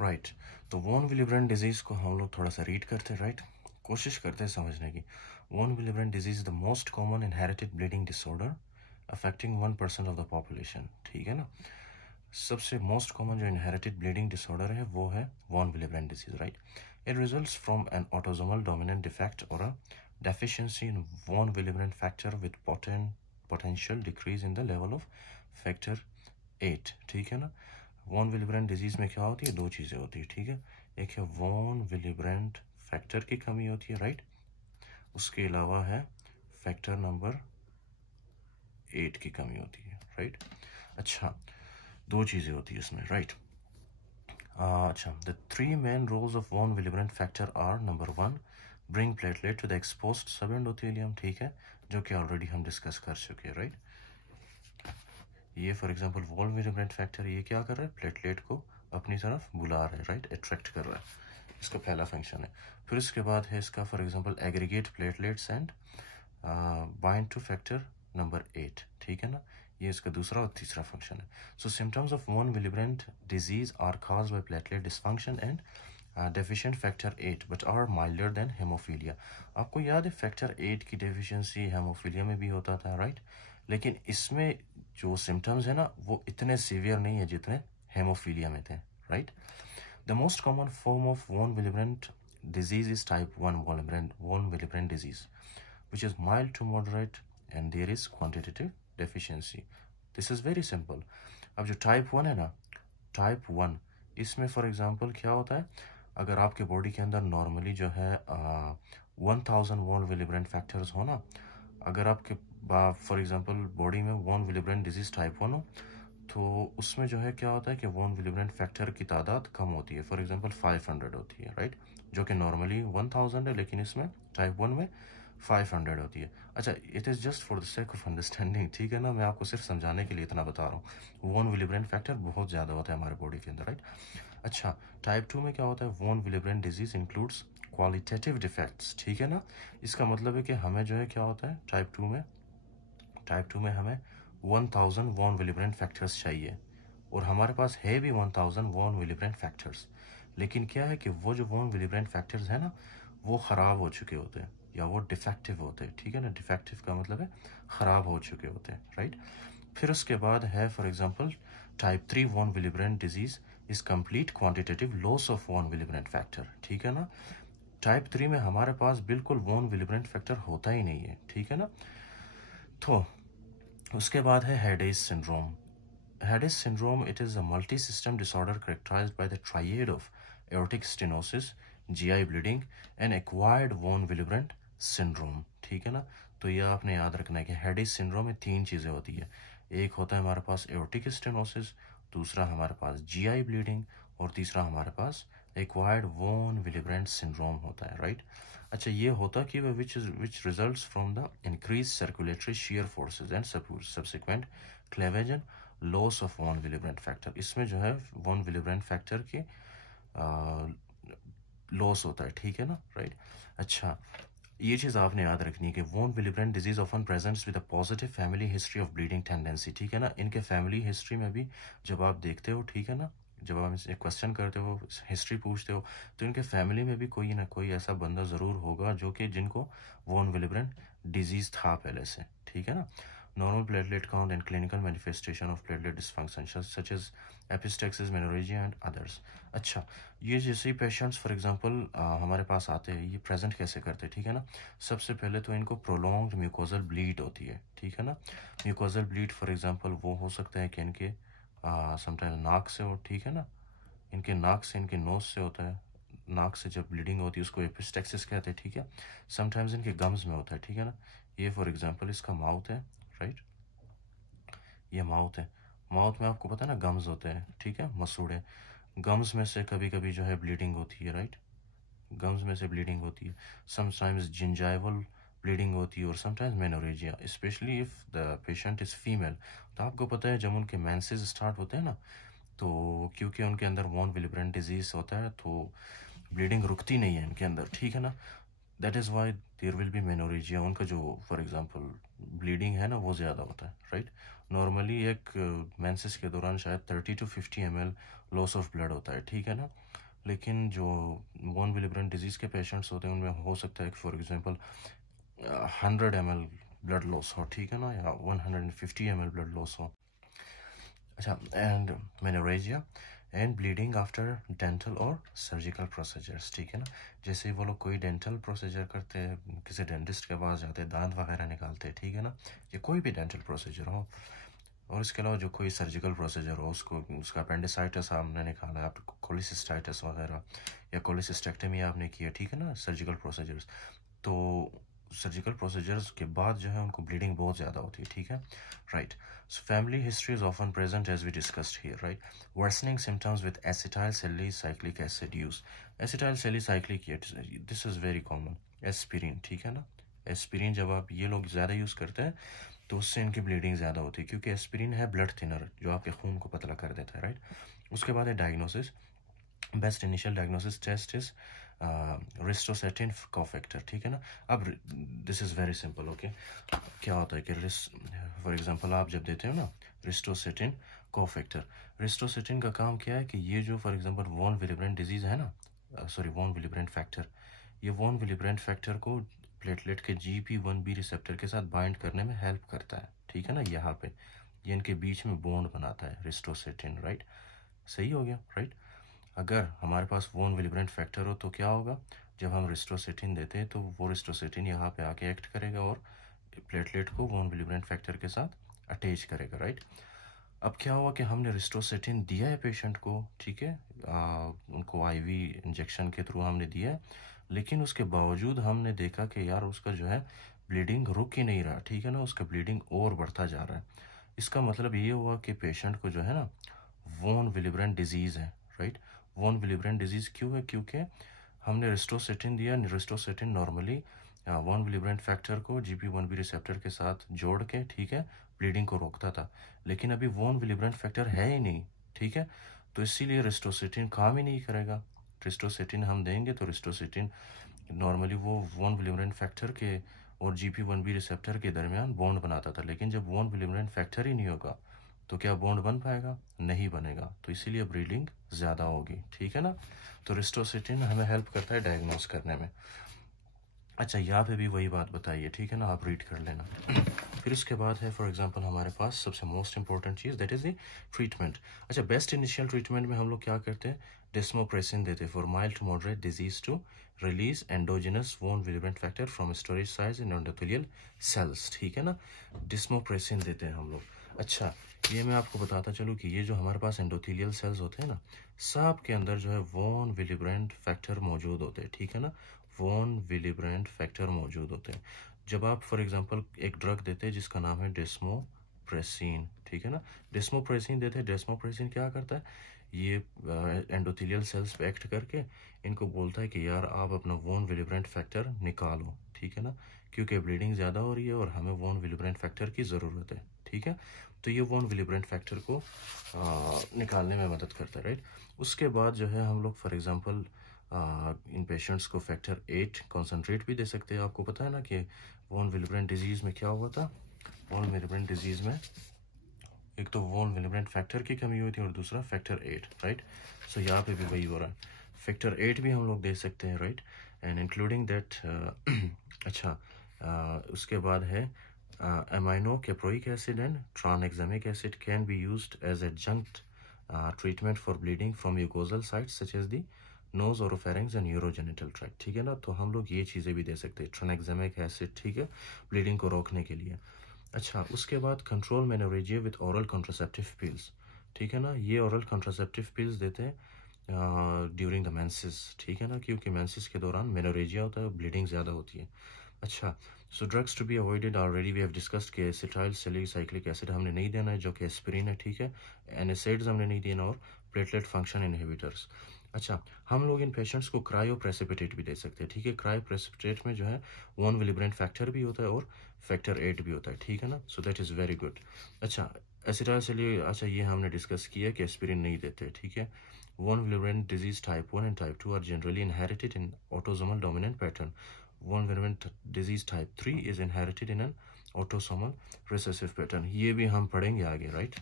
Right. तो von Willebrand disease को हम लोग थोड़ा सा रीड करते हैं, राइट। कोशिश करते हैं समझने की। Von Willebrand disease the most common inherited bleeding disorder affecting 1% of the population, ठीक है ना। सबसे मोस्ट कॉमन जो इनहेरिटेड ब्लीडिंग डिसऑर्डर है वो है von Willebrand disease, right. It results from an autosomal dominant defect और a deficiency in von Willebrand factor with potential decrease in the level of factor 8, ठीक है ना। वॉन विलिब्रेंड डिजीज में क्या होती है, दो चीज़ें होती है, ठीक है। एक है वॉन विलिब्रेंड फैक्टर की कमी होती है, राइट। उसके अलावा है फैक्टर नंबर 8 की कमी होती है, राइट। अच्छा, दो चीज़ें होती है इसमें, राइट। अच्छा, the three main roles of von Willebrand factor are number 1 bring platelet to the exposed sub endothelium, ठीक है, जो कि ऑलरेडी हम डिस्कस कर चुके हैं, राइट। ये for example von Willebrand factor ये क्या कर रहा है, प्लेटलेट को अपनी तरफ बुला रहा है, राइट, अट्रैक्ट कर रहा है। इसका पहला फंक्शन है। फिर इसके बाद है इसका for example aggregate platelets and bind two factor number 8, ठीक है ना। ये इसका दूसरा और तीसरा फंक्शन है। So symptoms of von Willebrand disease are caused by platelet dysfunction and deficient factor 8 but are milder than haemophilia. आपको याद है फैक्टर 8 की डेफिशिएंसी हेमोफीलिया में भी होता था, राइट। लेकिन इसमें जो सिम्टम्स है ना वो इतने सीवियर नहीं है जितने हेमोफीलिया में थे, right. The most common form of von Willebrand disease is type 1 von Willebrand disease, which is mild to moderate and there is quantitative deficiency. This is very simple. अब जो type 1 है ना, type 1 इसमें for example क्या होता है, अगर आपके बॉडी के अंदर नॉर्मली जो है 1000 वॉन विलिब्रेंड फैक्टर्स हो ना, अगर आपके फॉर एग्जांपल बॉडी में वॉन विलिब्रेंड डिजीज टाइप 1 हो तो उसमें जो है क्या होता है कि वॉन विलिब्रेंड फैक्टर की तादाद कम होती है, फॉर एग्जांपल 500 होती है, राइट, जो कि नॉर्मली 1000 है, लेकिन इसमें टाइप 1 में 500 होती है। अच्छा, it is just for the sake of understanding, ठीक है ना, मैं आपको सिर्फ समझाने के लिए इतना बता रहा हूँ। वॉन विलिब्रेंड फैक्टर बहुत ज़्यादा होता है हमारे बॉडी के अंदर, राइट। अच्छा, टाइप 2 में क्या होता है, von Willebrand disease includes qualitative defects, ठीक है ना। इसका मतलब है कि हमें जो है क्या होता है टाइप 2 में हमें 1000 वॉन विलिब्रेंड फैक्टर्स चाहिए और हमारे पास है भी 1000 वॉन विलिब्रेंड फैक्टर्स, लेकिन क्या है कि वो जो वॉन विलिब्रेंड फैक्टर्स है ना वो ख़राब हो चुके होते हैं या वो डिफेक्टिव होते हैं, ठीक है ना। डिफेक्टिव का मतलब है ख़राब हो चुके होते हैं, राइट। फिर उसके बाद है for example type 3 von Willebrand disease is complete quantitative loss of von Willebrand factor, ठीक है ना। टाइप 3 में हमारे पास बिल्कुल वॉन विलिब्रेंड फैक्टर होता ही नहीं है, ठीक है ना। तो उसके बाद है हेडेज syndrome. Hadis syndrome, it is a multi-system disorder characterized by the triad of aortic stenosis, GI bleeding and acquired von Willebrand syndrome, ठीक है ना। तो ये आपने याद रखना है कि Hadis syndrome में तीन चीज़ें होती है। एक होता है हमारे पास aortic stenosis, दूसरा हमारे पास GI bleeding और तीसरा हमारे पास acquired von Willebrand syndrome होता है, राइट। अच्छा, ये होता कि which results from the increased circulatory shear forces and subsequent cleavage and loss of von Willebrand factor. इसमें जो है वॉन विलिब्रेंड फैक्टर की लॉस होता है, ठीक है ना, राइट। अच्छा, ये चीज़ आपने याद रखनी है कि von Willebrand disease often presents with a positive family history of bleeding tendency, ठीक है ना। इनके फैमिली हिस्ट्री में भी जब आप देखते हो, ठीक है ना, जब आप इनसे क्वेश्चन करते हो, हिस्ट्री पूछते हो, तो इनके फैमिली में भी कोई ना कोई ऐसा बंदा ज़रूर होगा जो कि जिनको वॉन विलिब्रेंड डिजीज था पहले से, ठीक है ना। Normal platelet count and clinical manifestation of platelet dysfunction such as epistaxis, menorrhagia and others. अच्छा, ये जैसे पेशेंट्स फॉर एग्जांपल हमारे पास आते हैं, ये प्रेजेंट कैसे करते हैं, ठीक है ना। सबसे पहले तो इनको प्रोलॉन्ग्ड म्यूकोजल ब्लीड होती है, ठीक है ना। म्यूकोजल ब्लीड फॉर एग्जांपल वो हो सकता है कि इनके समटाइम नाक से हो, ठीक है ना, इनके नाक से, इनके नोज से होता है। नाक से जब ब्लीडिंग होती है उसको एपिस्टेक्सिस कहते हैं, ठीक है। समटाइम्स इनके गम्स में होता है, ठीक है ना। ये फॉर एग्जांपल इसका माउथ है, राइट, ये माउथ है। माउथ में आपको पता है ना गम्स होते हैं, ठीक है, मसूड़े। गम्स में से कभी कभी जो है ब्लीडिंग होती है, राइट, गम्स में से ब्लीडिंग होती है। समटाइम्स जिंजाइवल ब्लीडिंग होती है और sometimes menorrhagia, specially if the patient is female. तो आपको पता है जब उनके मेंसेस स्टार्ट होते हैं ना, तो क्योंकि उनके अंदर वॉन विलिब्रेंड डिजीज होता है तो ब्लीडिंग रुकती नहीं है इनके अंदर, ठीक है ना। That is why there will be menorrhagia, उनका जो फॉर एग्जांपल ब्लीडिंग है ना वो ज़्यादा होता है, राइट। नॉर्मली एक मेंसेस के दौरान शायद 30 to 50 ml loss of blood होता है, ठीक है ना। लेकिन जो वॉन विलिब्रेंट डिजीज़ के पेशेंट्स होते हैं उनमें हो सकता है कि for example 100 ml blood loss हो, ठीक है ना, या 150 ml ब्लड लॉस हो। अच्छा, and menorrhagia and bleeding after dental और सर्जिकल प्रोसीजर्स, ठीक है ना। जैसे वो लोग कोई डेंटल प्रोसीजर करते हैं, किसी डेंटिस्ट के पास जाते हैं, दांत वगैरह निकालते हैं, ठीक है ना, या कोई भी डेंटल प्रोसीजर हो, और इसके अलावा जो कोई सर्जिकल प्रोसीजर हो, उसका अपेंडिसाइटिस आपने निकाला, आप कोलिसिस्टाइटिस वगैरह या कोलिसिस्टेक्टमी आपने किया, ठीक है ना, सर्जिकल प्रोसीजर्स, तो सर्जिकल प्रोसीजर्स के बाद जो है उनको ब्लीडिंग बहुत ज़्यादा होती है, ठीक है, right. So family history is often present as we discussed here, right. Worsening symptoms with acetyl salicylic acid use. Acetyl salicylic, this is very common. Aspirin, ठीक है ना, एस्पिरिन जब आप ये लोग ज़्यादा यूज़ करते हैं तो उससे इनकी ब्लीडिंग ज़्यादा होती है, क्योंकि एस्पिरिन है ब्लड थिनर जो आपके खून को पतला कर देता है, राइट। उसके बाद है diagnosis. Best initial diagnosis test is ristocetin cofactor, ठीक है ना। अब this is very simple, okay. क्या होता है कि फॉर एग्जांपल आप जब देते हो ना रिस्टोसेटिन कोफैक्टर, रिस्टोसेटिन का काम क्या है कि ये जो फॉर एग्जांपल वॉन विलिब्रेंट डिजीज़ है ना, सॉरी वॉन विलिब्रेंट फैक्टर, ये वॉन विलिब्रेंट फैक्टर को प्लेटलेट के GP1B रिसेप्टर के साथ बाइंड करने में हेल्प करता है, ठीक है ना। यहाँ पे ये इनके बीच में बॉन्ड बनाता है रिस्टोसेटिन, राइट। सही हो गया, राइट। अगर हमारे पास वॉन विलिब्रेंट फैक्टर हो तो क्या होगा, जब हम रिस्टोसेटिन देते हैं तो वो रिस्टोसेटिन यहाँ पे आके एक्ट करेगा और प्लेटलेट को वॉन विलिब्रेंट फैक्टर के साथ अटैच करेगा, राइट। अब क्या हुआ कि हमने रिस्टोसेटिन दिया है पेशेंट को, ठीक है, उनको IV इंजेक्शन के थ्रू हमने दिया है, लेकिन उसके बावजूद हमने देखा कि यार उसका जो है ब्लीडिंग रुक ही नहीं रहा, ठीक है ना, उसका ब्लीडिंग और बढ़ता जा रहा है। इसका मतलब ये हुआ कि पेशेंट को जो है ना वॉन विलिब्रेंट डिजीज़ है, राइट। वॉन विलिब्रेंट डिजीज़ क्यों है, क्योंकि हमने रिस्टोसेटिन दिया। रिस्टोसेटिन नॉर्मली वॉन विलिब्रेंट फैक्टर को GP1B रिसेप्टर के साथ जोड़ के, ठीक है, ब्लीडिंग को रोकता था, लेकिन अभी वॉन विलिब्रेंट फैक्टर है ही नहीं, ठीक है, तो इसीलिए रिस्टोसेटिन काम ही नहीं करेगा। रिस्टोसेटिन हम देंगे तो रिस्टोसेटिन नॉर्मली वो वॉन विलिब्रेंट फैक्टर के और GP1B रिसेप्टर के दरमियान बॉन्ड बनाता था, लेकिन जब वॉन विलिब्रेंट फैक्टर ही नहीं होगा तो क्या बॉन्ड बन पाएगा, नहीं बनेगा, तो इसीलिए ब्लीडिंग ज़्यादा होगी, ठीक है ना। तो रिस्टोसेटिन हमें हेल्प करता है डायग्नोस करने में। अच्छा, यहाँ पे भी वही बात बताइए, ठीक है ना, आप रीड कर लेना। फिर उसके बाद है फॉर एग्जांपल हमारे पास सबसे मोस्ट इंपॉर्टेंट चीज़, दैट इज़ द ट्रीटमेंट। अच्छा, बेस्ट इनिशियल ट्रीटमेंट में हम लोग क्या करते हैं, डेस्मोप्रेसिन देते हैं for mild to moderate disease to release endogenous von Willebrand factor from storage साइज इन एंडोथेलियल सेल्स, ठीक है ना, डेस्मोप्रेसिन देते हैं हम लोग। अच्छा, ये मैं आपको बताता चलूँ कि ये जो हमारे पास एंडोथेलियल सेल्स होते हैं ना, सब के अंदर जो है वॉन विलिब्रेंट फैक्टर मौजूद होते हैं, ठीक है ना, वॉन विलिब्रेंट फैक्टर मौजूद होते हैं। जब आप फॉर एग्जांपल एक ड्रग देते हैं जिसका नाम है डेस्मोप्रेसिन, ठीक है ना, डेस्मोप्रेसिन देते हैं। डेस्मोप्रेसिन क्या करता है, ये एंडोथेलियल सेल्स पे एक्ट करके इनको बोलता है कि यार आप अपना वॉन विलिब्रेंट फैक्टर निकालो, ठीक है ना, क्योंकि ब्लीडिंग ज़्यादा हो रही है और हमें वॉन विलिब्रेंट फैक्टर की ज़रूरत है, ठीक है। तो ये वॉन विलिब्रेंट फैक्टर को निकालने में मदद करता है, राइट। उसके बाद जो है हम लोग फॉर एग्जांपल इन पेशेंट्स को फैक्टर 8 कॉन्सेंट्रेट भी दे सकते हैं। आपको पता है ना कि वॉन विलिब्रेंट डिजीज़ में क्या हुआ था, वॉन विलिब्रेंट डिजीज़ में एक तो वॉन विलिब्रेंट फैक्टर की कमी हुई थी और दूसरा फैक्टर 8, राइट। सो यहाँ पे भी वही हो रहा है, फैक्टर 8 भी हम लोग दे सकते हैं, राइट, एंड इंक्लूडिंग दैट। अच्छा, उसके बाद है aminocaproic acid and tranexamic acid can be used as adjunct treatment for bleeding from mucosal sites such as the nose oropharynx and urogenital tract, ठीक है ना। तो हम लोग ये चीज़ें भी दे सकते हैं, ट्रानएक्सामिक एसिड, ठीक है, ब्लीडिंग को रोकने के लिए। अच्छा, उसके बाद control menorrhagia with oral contraceptive pills, ठीक है ना, ये ओरल कॉन्ट्रासेप्टिव पिल्स देते हैं ड्यूरिंग द मेंसेस, ठीक है ना, क्योंकि मेंसेस के दौरान मेनोरेजिया होता है, ब्लीडिंग ज़्यादा होती है। अच्छा, so drugs to be avoided already we have discussed कि एसिटाइल सैलिसाइक्लिक एसिड हमने नहीं देना है जो कि एस्पिरिन है, ठीक है, एनएसएड्स हमने नहीं देना, और प्लेटलेट फंक्शन इनहिबिटर्स। अच्छा, हम लोग इन पेशेंट्स को क्रायो प्रेसिपिटेट भी दे सकते हैं, ठीक है, क्रायो प्रेसिपिटेट में जो है वॉन विलिब्रेंट फैक्टर भी होता है और फैक्टर 8 भी होता है, ठीक है ना, so that is very good. अच्छा, एसिटाइल सैलिसाइक्लिक, अच्छा ये हमने डिस्कस किया कि एस्पिरिन नहीं देते, ठीक है। Von Willebrand disease type 1 and type 2 are generally inherited in autosomal dominant pattern. Von Willebrand disease type 3 is inherited in an autosomal recessive pattern, ये भी हम पढ़ेंगे आगे, राइट।